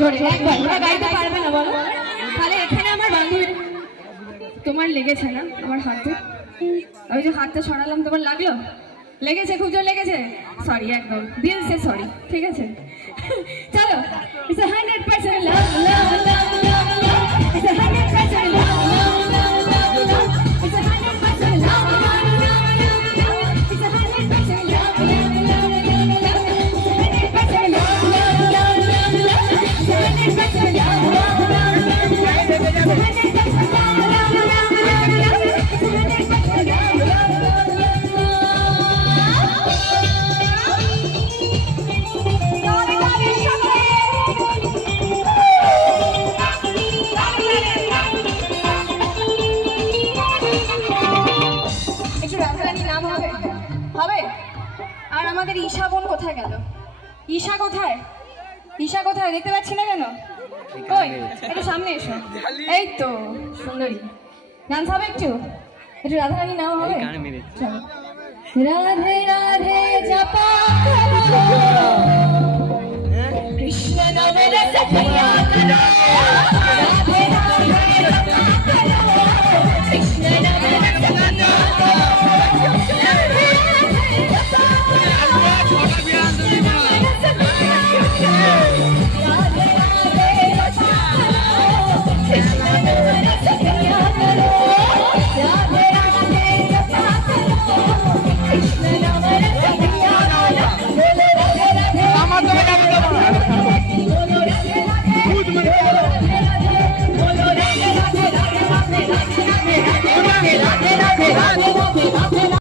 জোরে একবার, ওরা গাইতে পারবে না বলো? তাহলে এখানে আমার বান্ধবী, তোমার লেগেছে না আমার হাতে? ওই যে হাতটা সরালাম, তোমার লাগলো? লেগেছে, খুব জোর লেগেছে? সরি, একদম দিল সে সরি, ঠিক আছে? চলো, it's a 100% love, love, love, love, love. It's a 100% love, love, love, love, love. It's a 100% love, love, love, love, love. It's a 100% love, love, love, love, love. It's a 100% love, love, love, love, love. It's a 100% love, love, love, love, love. It's a 100% love, love, love, love, love. It's a 100% love, love, love, love, love. আর আমাদের ঈশা বোন কোথায় গেল? ঈশা কোথায়? ঈশা কোথায়? দেখতে পাচ্ছি না কেন? কই, একটু সামনে এসো। এই তো সুন্দরী, ডান্স হবে একটু? একটু রাধারানী নাম হবে? রাধে রাধে জপা